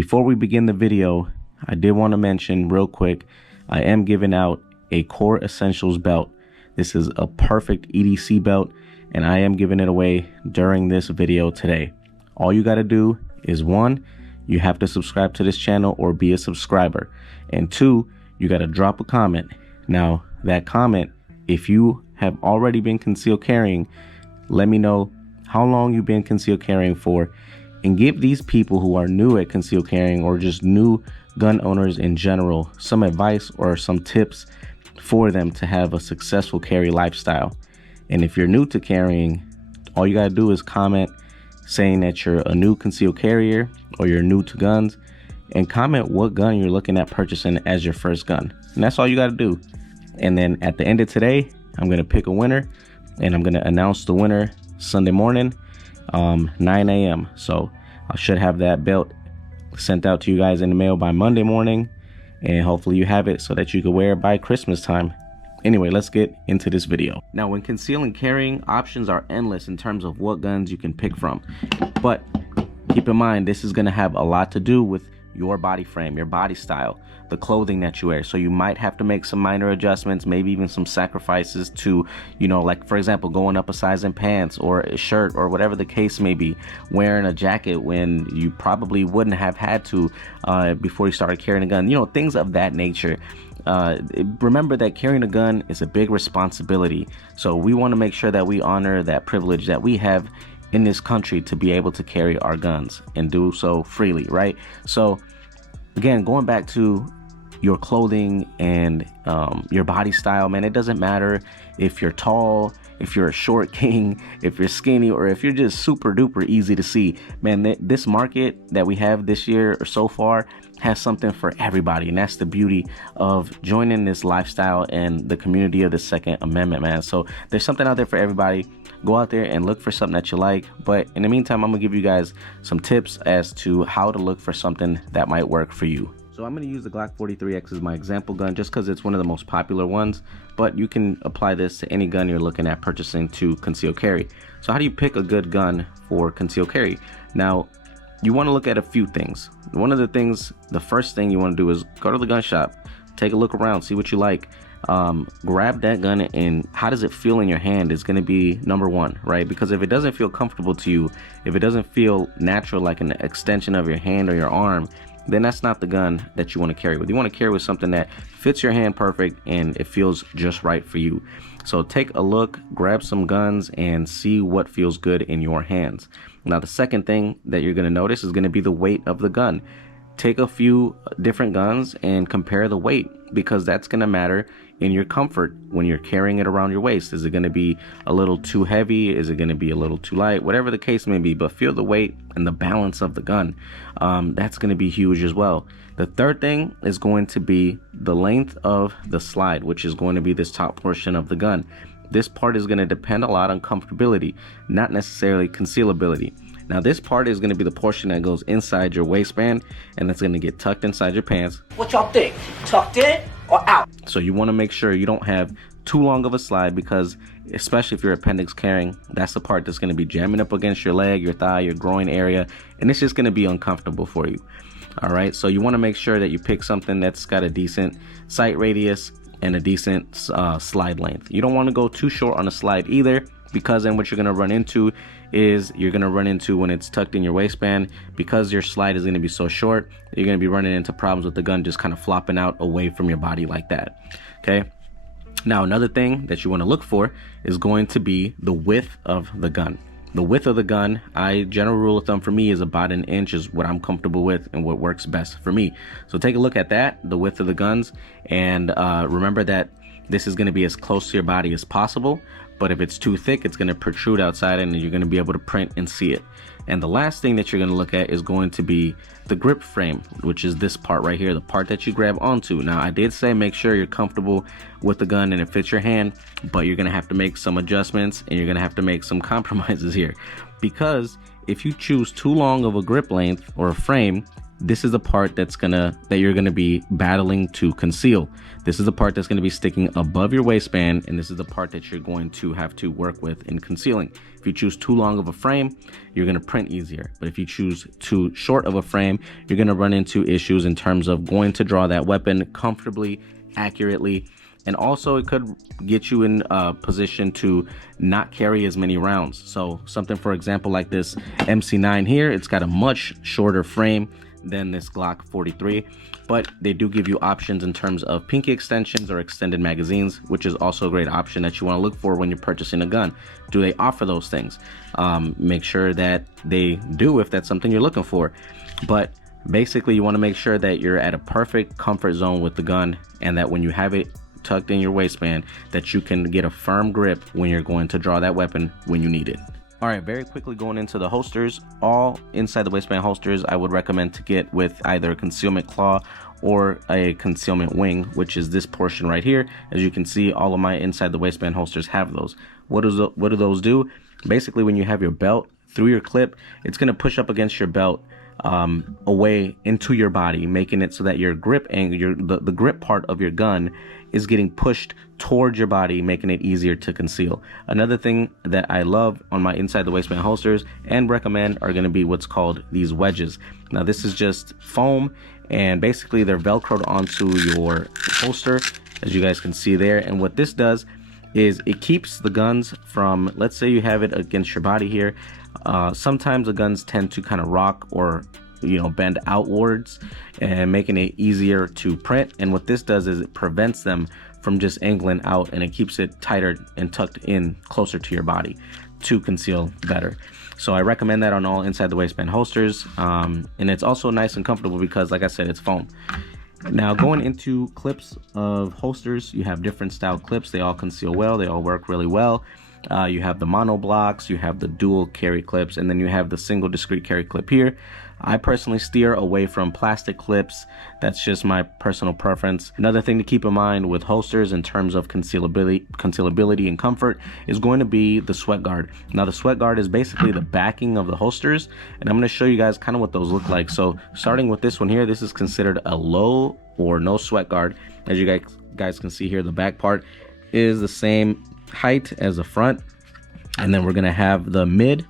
before we begin the video, I did want to mention real quick, I am giving out a Core Essentials belt. This is a perfect EDC belt, and I am giving it away during this video today. All you got to do is, one, you have to subscribe to this channel or be a subscriber, and two, you got to drop a comment. Now that comment, if you have already been concealed carrying, let me know how long you've been concealed carrying for, and give these people who are new at concealed carrying or just new gun owners in general some advice or some tips for them to have a successful carry lifestyle. And if you're new to carrying, all you got to do is comment saying that you're a new concealed carrier or you're new to guns, and comment what gun you're looking at purchasing as your first gun. And that's all you got to do. And then at the end of today, I'm going to pick a winner, and I'm going to announce the winner Sunday morning, 9 a.m. So I should have that belt sent out to you guys in the mail by Monday morning, and hopefully you have it so that you can wear it by Christmas time. Anyway, let's get into this video. Now, when concealing carrying, options are endless in terms of what guns you can pick from, but keep in mind this is going to have a lot to do with your body frame, your body style, the clothing that you wear. So you might have to make some minor adjustments, maybe even some sacrifices to, you know, like for example, going up a size in pants or a shirt or whatever the case may be, wearing a jacket when you probably wouldn't have had to before you started carrying a gun, you know, things of that nature. Remember that carrying a gun is a big responsibility. So we want to make sure that we honor that privilege that we have in this country to be able to carry our guns and do so freely, right? So again, going back to your clothing and your body style, man, it doesn't matter if you're tall, if you're a short king, if you're skinny, or if you're just super duper easy to see. Man, this market that we have this year or so far has something for everybody, and that's the beauty of joining this lifestyle and the community of the Second Amendment, man. So there's something out there for everybody. Go out there and look for something that you like, but in the meantime, I'm gonna give you guys some tips as to how to look for something that might work for you. So I'm going to use the Glock 43X as my example gun just because it's one of the most popular ones, but you can apply this to any gun you're looking at purchasing to conceal carry. So how do you pick a good gun for conceal carry? Now, you want to look at a few things. One of the things, the first thing you want to do is go to the gun shop, take a look around, see what you like. Grab that gun, and how does it feel in your hand is going to be number one, right? Because if it doesn't feel comfortable to you, if it doesn't feel natural like an extension of your hand or your arm, then that's not the gun that you want to carry with. You want to carry with something that fits your hand perfect and it feels just right for you. So take a look, grab some guns, and see what feels good in your hands. Now, the second thing that you're going to notice is going to be the weight of the gun. Take a few different guns and compare the weight, because that's going to matter in your comfort when you're carrying it around your waist. Is it going to be a little too heavy? Is it going to be a little too light? Whatever the case may be, but feel the weight and the balance of the gun. That's going to be huge as well. The third thing is going to be the length of the slide, which is going to be this top portion of the gun. This part is going to depend a lot on comfortability, not necessarily concealability. Now, this part is going to be the portion that goes inside your waistband, and that's going to get tucked inside your pants. What y'all think? Tucked in or out? So you want to make sure you don't have too long of a slide, because especially if you're appendix carrying, that's the part that's going to be jamming up against your leg, your thigh, your groin area, and it's just going to be uncomfortable for you. All right, so you want to make sure that you pick something that's got a decent sight radius and a decent slide length. You don't want to go too short on a slide either, because then what you're going to run into is when it's tucked in your waistband, because your slide is going to be so short, you're going to be running into problems with the gun just kind of flopping out away from your body like that. Okay, now another thing that you want to look for is going to be the width of the gun. The width of the gun, general rule of thumb for me is about an inch is what I'm comfortable with and what works best for me. So take a look at that, the width of the guns, and remember that this is going to be as close to your body as possible, but if it's too thick, it's going to protrude outside and you're going to be able to print and see it. And the last thing that you're going to look at is going to be the grip frame, which is this part right here, the part that you grab onto. Now, I did say make sure you're comfortable with the gun and it fits your hand, but you're going to have to make some adjustments and you're going to have to make some compromises here, because if you choose too long of a grip length or a frame, this is the part that you're gonna be battling to conceal. This is the part that's gonna be sticking above your waistband, and this is the part that you're going to have to work with in concealing. If you choose too long of a frame, you're gonna print easier. But if you choose too short of a frame, you're gonna run into issues in terms of going to draw that weapon comfortably, accurately, and also it could get you in a position to not carry as many rounds. So something, for example, like this MC9 here, it's got a much shorter frame than this Glock 43, but they do give you options in terms of pinky extensions or extended magazines, which is also a great option that you want to look for when you're purchasing a gun. Do they offer those things? Make sure that they do if that's something you're looking for. But basically, you want to make sure that you're at a perfect comfort zone with the gun, and that when you have it tucked in your waistband, that you can get a firm grip when you're going to draw that weapon when you need it. All right, very quickly going into the holsters. All inside the waistband holsters I would recommend to get with either a concealment claw or a concealment wing, which is this portion right here. As you can see, all of my inside the waistband holsters have those. What do those do? Basically, when you have your belt through your clip, it's going to push up against your belt away into your body, making it so that your grip angle, the grip part of your gun is getting pushed towards your body, making it easier to conceal. Another thing that I love on my inside the waistband holsters and recommend are going to be what's called these wedges. Now this is just foam, and basically they're velcroed onto your holster, as you guys can see there. And what this does is it keeps the guns from, let's say you have it against your body here. Sometimes the guns tend to kind of rock or bend outwards, and making it easier to print. And what this does is it prevents them from just angling out, and it keeps it tighter and tucked in closer to your body to conceal better. So I recommend that on all inside the waistband holsters, and it's also nice and comfortable because, like I said, it's foam. Now going into clips of holsters, you have different style clips. They all conceal well, they all work really well. You have the mono blocks, you have the dual carry clips, and then you have the single discrete carry clip here. I personally steer away from plastic clips. That's just my personal preference. Another thing to keep in mind with holsters in terms of concealability and comfort is going to be the sweat guard. Now the sweat guard is basically the backing of the holsters, and I'm going to show you guys kind of what those look like. So starting with this one here, this is considered a low or no sweat guard. As you guys can see here, the back part is the same height as the front, and then we're gonna have the mid.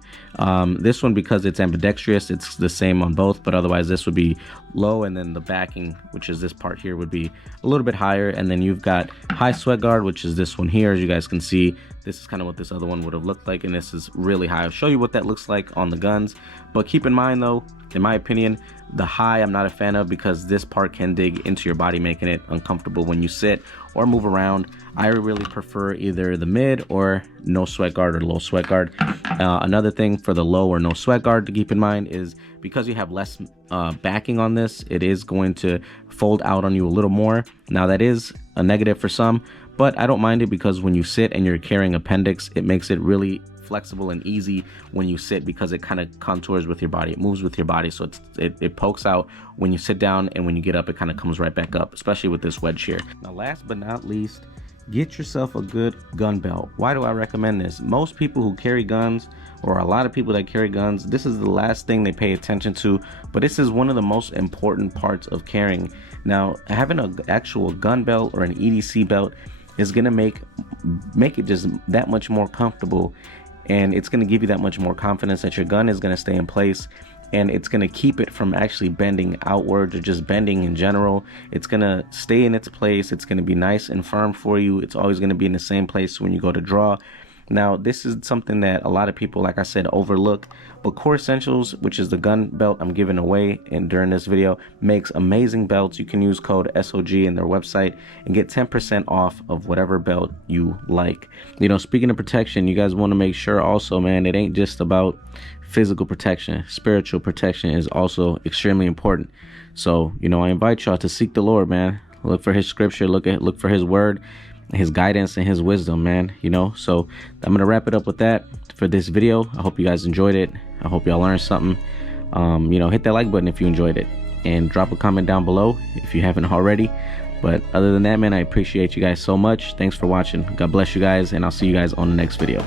This one, because it's ambidextrous, it's the same on both, but otherwise this would be low, and then the backing, which is this part here, would be a little bit higher. And then you've got high sweat guard, which is this one here. As you guys can see, this is kind of what this other one would have looked like, and this is really high. I'll show you what that looks like on the guns, but keep in mind though, in my opinion, the high I'm not a fan of, because this part can dig into your body, making it uncomfortable when you sit or move around. I really prefer either the mid or no sweat guard or low sweat guard. Another thing for the low or no sweat guard to keep in mind is, because you have less backing on this, it is going to fold out on you a little more. Now that is a negative for some, but I don't mind it, because when you sit and you're carrying appendix, it makes it really flexible and easy when you sit, because it kind of contours with your body, it moves with your body, so it pokes out when you sit down, and when you get up it kind of comes right back up, especially with this wedge here. Now last but not least, get yourself a good gun belt. Why do I recommend this? Most people who carry guns, or a lot of people that carry guns, this is the last thing they pay attention to, but this is one of the most important parts of carrying. Now having an actual gun belt or an EDC belt is going to make it just that much more comfortable, and it's going to give you that much more confidence that your gun is going to stay in place, and it's going to keep it from actually bending outwards or just bending in general. It's going to stay in its place. It's going to be nice and firm for you. It's always going to be in the same place when you go to draw. Now this is something that a lot of people, like I said, overlook, but Core Essentials, which is the gun belt I'm giving away during this video, makes amazing belts. You can use code S.O.G in their website and get 10% off of whatever belt you like. Speaking of protection, you guys want to make sure also, man, it ain't just about physical protection. Spiritual protection is also extremely important. So I invite y'all to seek the Lord, man. Look for his scripture, look for his word, his guidance, and his wisdom, man. So I'm gonna wrap it up with that for this video. I hope you guys enjoyed it. I hope y'all learned something. Hit that like button if you enjoyed it, and drop a comment down below if you haven't already. But other than that, man, I appreciate you guys so much. Thanks for watching. God bless you guys, and I'll see you guys on the next video.